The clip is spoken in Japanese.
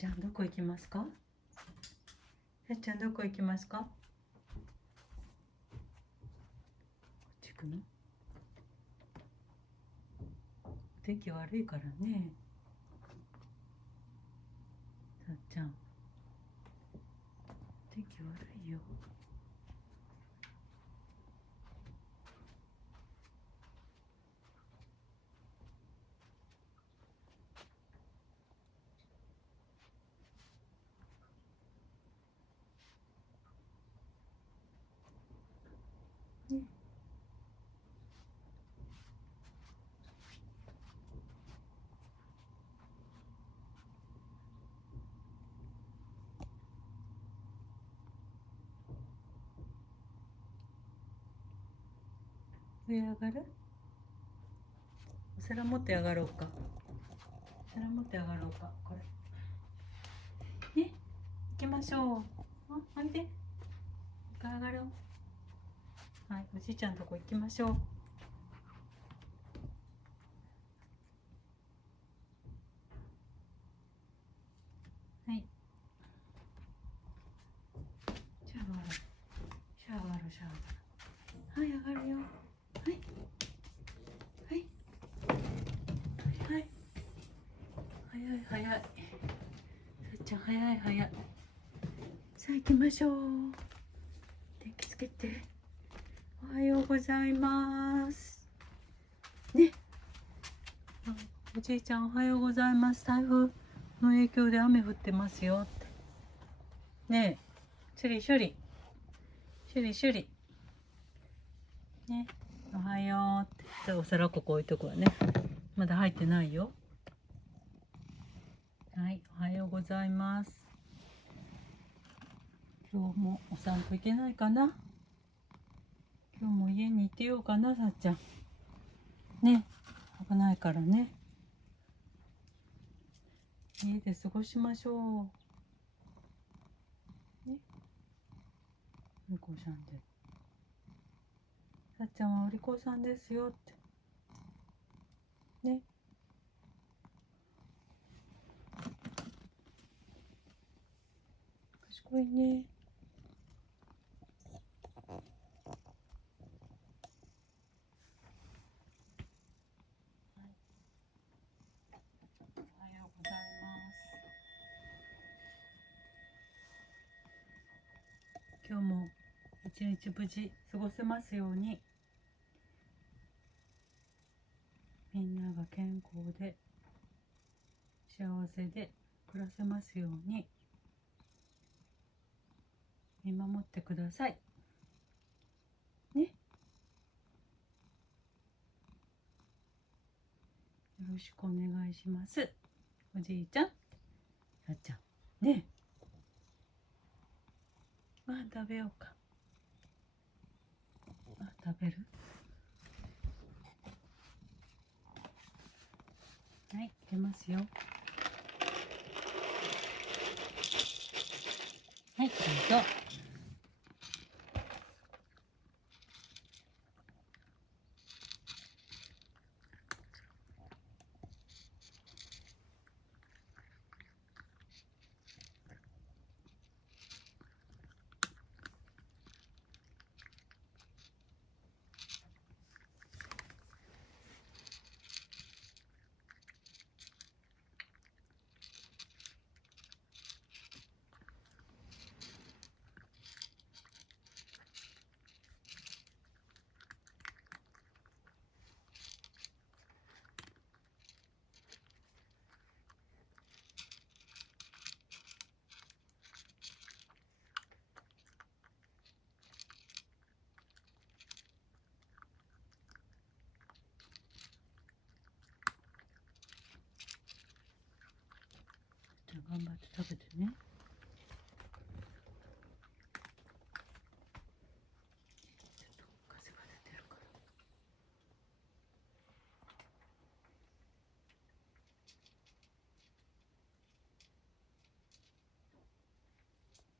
ちゃんどこ行きますか？さっちゃんどこ行きますか？こっち行くの？お天気悪いからね。さっちゃん、お天気悪いよ。ね。上上がる？お皿持って上がろうか。お皿持って上がろうか。これ。ね。行きましょう。おいで。上がろう。はい、おじいちゃんのとこ行きましょう。はい。シャワー、シャワー、シャワー。はい、上がるよ。はい。はい。はい。早い早い。さっちゃん早い早い。さあ行きましょう。電気つけて。おはようございます。ね。おじいちゃんおはようございます。台風の影響で雨降ってますよって。ねえ、シュリシュリ。シュリシュリ。ね。おはようって。じゃあお皿ここ置いとくわね。まだ入ってないよ。はい、おはようございます。今日もお散歩行けないかな。今日も家にいてようかな、さっちゃん。ね、危ないからね。家で過ごしましょう。ね。お利口さんで。さっちゃんはお利口さんですよって。ね。賢いね。おはようございます。今日も一日無事過ごせますように。みんなが健康で幸せで暮らせますように見守ってください。ね。よろしくお願いします。おじいちゃん、さっちゃん。ね。食べようか。食べる？はい、入れますよ。はい、どうぞ。じゃあ頑張って食べてね。